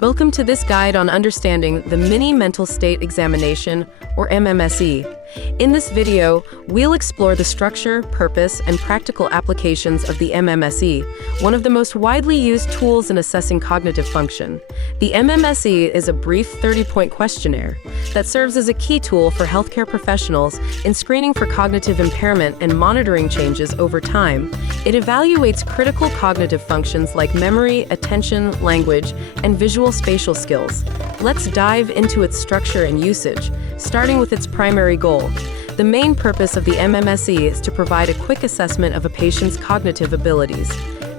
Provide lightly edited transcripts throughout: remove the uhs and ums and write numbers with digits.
Welcome to this guide on understanding the Mini Mental State Examination, or MMSE. In this video, we'll explore the structure, purpose, and practical applications of the MMSE, one of the most widely used tools in assessing cognitive function. The MMSE is a brief 30-point questionnaire that serves as a key tool for healthcare professionals in screening for cognitive impairment and monitoring changes over time. It evaluates critical cognitive functions like memory, attention, language, and visual spatial skills. Let's dive into its structure and usage, starting with its primary goal. The main purpose of the MMSE is to provide a quick assessment of a patient's cognitive abilities.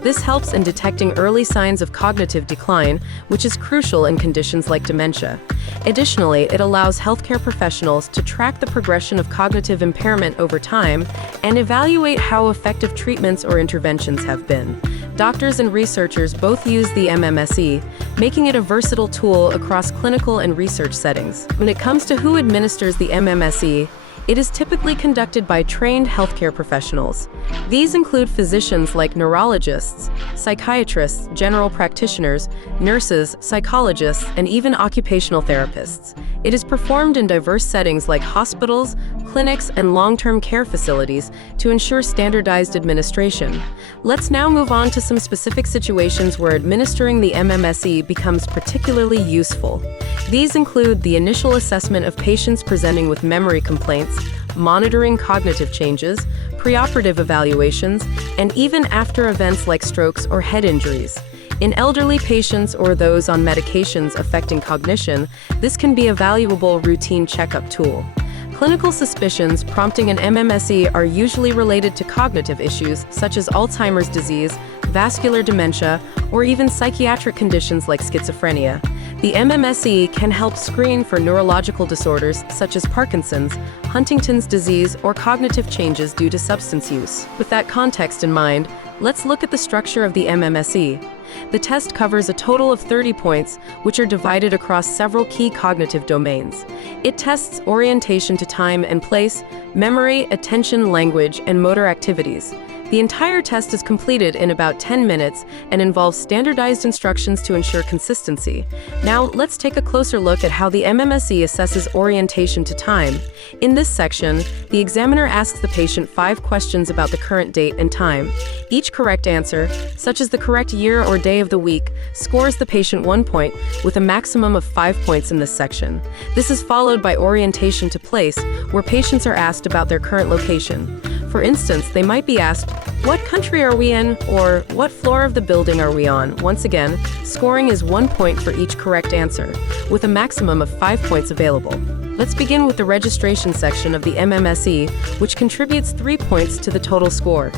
This helps in detecting early signs of cognitive decline, which is crucial in conditions like dementia. Additionally, it allows healthcare professionals to track the progression of cognitive impairment over time and evaluate how effective treatments or interventions have been. Doctors and researchers both use the MMSE, making it a versatile tool across clinical and research settings. When it comes to who administers the MMSE, it is typically conducted by trained healthcare professionals. These include physicians like neurologists, psychiatrists, general practitioners, nurses, psychologists, and even occupational therapists. It is performed in diverse settings like hospitals, clinics, and long-term care facilities to ensure standardized administration. Let's now move on to some specific situations where administering the MMSE becomes particularly useful. These include the initial assessment of patients presenting with memory complaints, monitoring cognitive changes, preoperative evaluations, and even after events like strokes or head injuries. In elderly patients or those on medications affecting cognition, this can be a valuable routine checkup tool. Clinical suspicions prompting an MMSE are usually related to cognitive issues such as Alzheimer's disease, vascular dementia, or even psychiatric conditions like schizophrenia. The MMSE can help screen for neurological disorders such as Parkinson's, Huntington's disease, or cognitive changes due to substance use. With that context in mind, let's look at the structure of the MMSE. The test covers a total of 30 points, which are divided across several key cognitive domains. It tests orientation to time and place, memory, attention, language, and motor activities. The entire test is completed in about 10 minutes and involves standardized instructions to ensure consistency. Now, let's take a closer look at how the MMSE assesses orientation to time. In this section, the examiner asks the patient 5 questions about the current date and time. Each correct answer, such as the correct year or day of the week, scores the patient 1 point, with a maximum of 5 points in this section. This is followed by orientation to place, where patients are asked about their current location. For instance, they might be asked, "What country are we in?" or "What floor of the building are we on?" Once again, scoring is 1 point for each correct answer, with a maximum of 5 points available. Let's begin with the registration section of the MMSE, which contributes 3 points to the total score.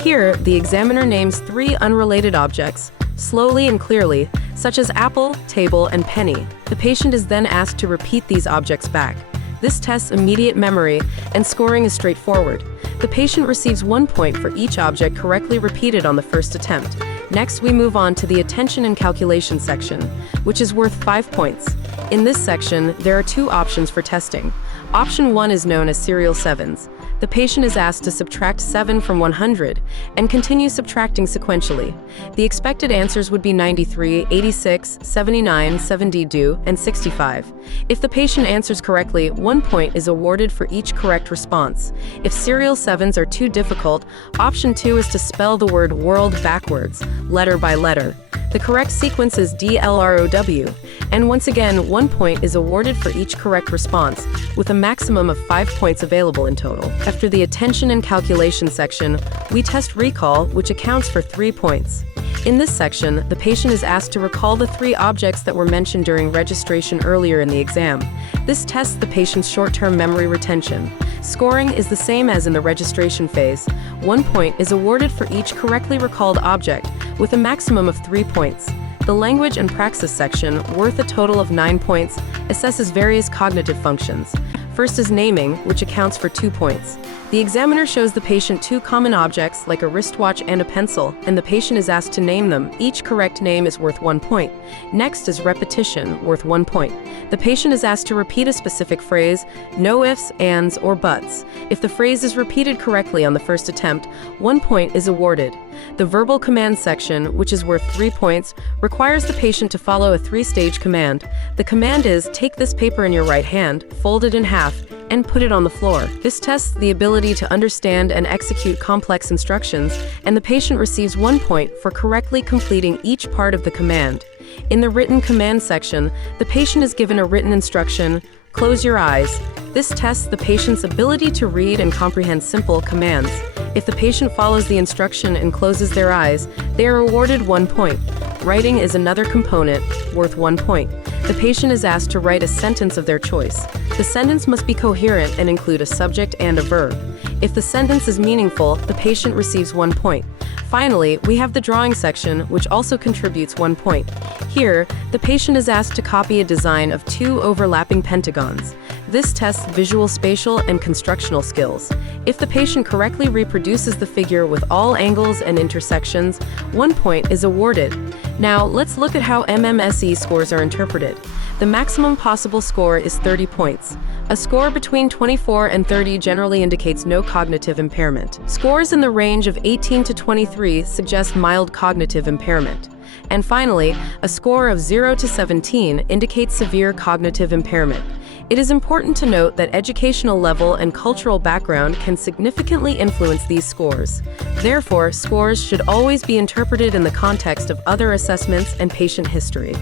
Here, the examiner names 3 unrelated objects, slowly and clearly, such as apple, table, and penny. The patient is then asked to repeat these objects back. This tests immediate memory, and scoring is straightforward. The patient receives 1 point for each object correctly repeated on the first attempt. Next, we move on to the attention and calculation section, which is worth 5 points. In this section, there are 2 options for testing. Option 1 is known as serial sevens. The patient is asked to subtract 7 from 100 and continue subtracting sequentially. The expected answers would be 93, 86, 79, 72, and 65. If the patient answers correctly, 1 point is awarded for each correct response. If serial sevens are too difficult, option 2 is to spell the word world backwards, letter by letter. The correct sequence is DLROW, and once again, 1 point is awarded for each correct response, with a maximum of 5 points available in total. After the attention and calculation section, we test recall, which accounts for 3 points. In this section, the patient is asked to recall the 3 objects that were mentioned during registration earlier in the exam. This tests the patient's short-term memory retention. Scoring is the same as in the registration phase. 1 point is awarded for each correctly recalled object, with a maximum of 3 points. The language and praxis section, worth a total of 9 points, assesses various cognitive functions. First is naming, which accounts for 2 points. The examiner shows the patient 2 common objects like a wristwatch and a pencil, and the patient is asked to name them. Each correct name is worth 1 point. Next is repetition, worth 1 point. The patient is asked to repeat a specific phrase, no ifs, ands, or buts. If the phrase is repeated correctly on the first attempt, 1 point is awarded. The verbal command section, which is worth 3 points, requires the patient to follow a 3-stage command. The command is, take this paper in your right hand, fold it in half, and put it on the floor. This tests the ability to understand and execute complex instructions, and the patient receives 1 point for correctly completing each part of the command. In the written command section, the patient is given a written instruction, close your eyes. This tests the patient's ability to read and comprehend simple commands. If the patient follows the instruction and closes their eyes, they are awarded 1 point. Writing is another component, worth 1 point. The patient is asked to write a sentence of their choice. The sentence must be coherent and include a subject and a verb. If the sentence is meaningful, the patient receives 1 point. Finally, we have the drawing section, which also contributes 1 point. Here, the patient is asked to copy a design of 2 overlapping pentagons. This tests visual, spatial, and constructional skills. If the patient correctly reproduces the figure with all angles and intersections, 1 point is awarded. Now, let's look at how MMSE scores are interpreted. The maximum possible score is 30 points. A score between 24 and 30 generally indicates no cognitive impairment. Scores in the range of 18 to 23 suggest mild cognitive impairment. And finally, a score of 0 to 17 indicates severe cognitive impairment. It is important to note that educational level and cultural background can significantly influence these scores. Therefore, scores should always be interpreted in the context of other assessments and patient history.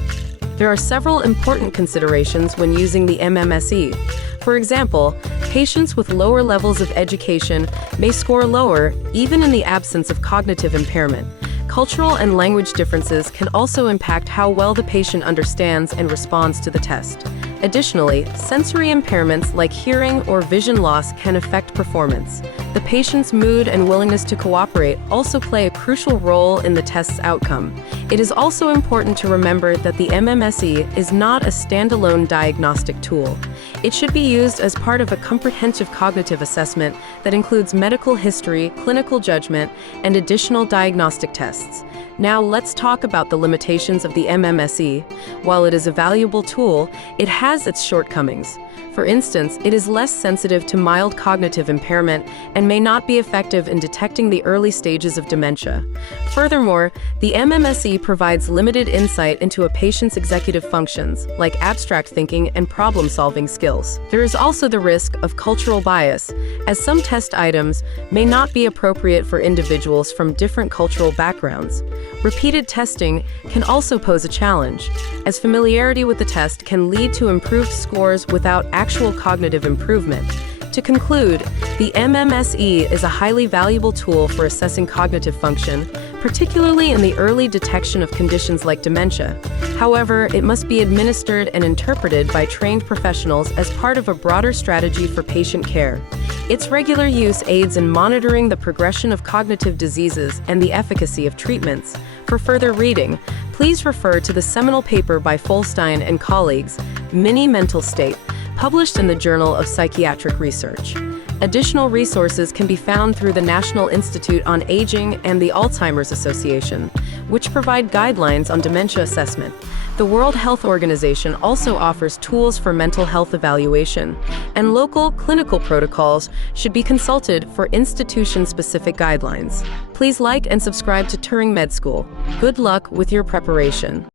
There are several important considerations when using the MMSE. For example, patients with lower levels of education may score lower even in the absence of cognitive impairment. Cultural and language differences can also impact how well the patient understands and responds to the test. Additionally, sensory impairments like hearing or vision loss can affect performance. The patient's mood and willingness to cooperate also play a crucial role in the test's outcome. It is also important to remember that the MMSE is not a standalone diagnostic tool. It should be used as part of a comprehensive cognitive assessment that includes medical history, clinical judgment, and additional diagnostic tests. Now let's talk about the limitations of the MMSE. While it is a valuable tool, it has its shortcomings. For instance, it is less sensitive to mild cognitive impairment and may not be effective in detecting the early stages of dementia. Furthermore, the MMSE provides limited insight into a patient's executive functions, like abstract thinking and problem-solving skills. There is also the risk of cultural bias, as some test items may not be appropriate for individuals from different cultural backgrounds. Repeated testing can also pose a challenge, as familiarity with the test can lead to improved scores without actual cognitive improvement. To conclude, the MMSE is a highly valuable tool for assessing cognitive function, particularly in the early detection of conditions like dementia. However, it must be administered and interpreted by trained professionals as part of a broader strategy for patient care. Its regular use aids in monitoring the progression of cognitive diseases and the efficacy of treatments. For further reading, please refer to the seminal paper by Folstein and colleagues, Mini Mental State, published in the Journal of Psychiatric Research. Additional resources can be found through the National Institute on Aging and the Alzheimer's Association, which provide guidelines on dementia assessment. The World Health Organization also offers tools for mental health evaluation, and local clinical protocols should be consulted for institution-specific guidelines. Please like and subscribe to TuringMedSchool. Good luck with your preparation.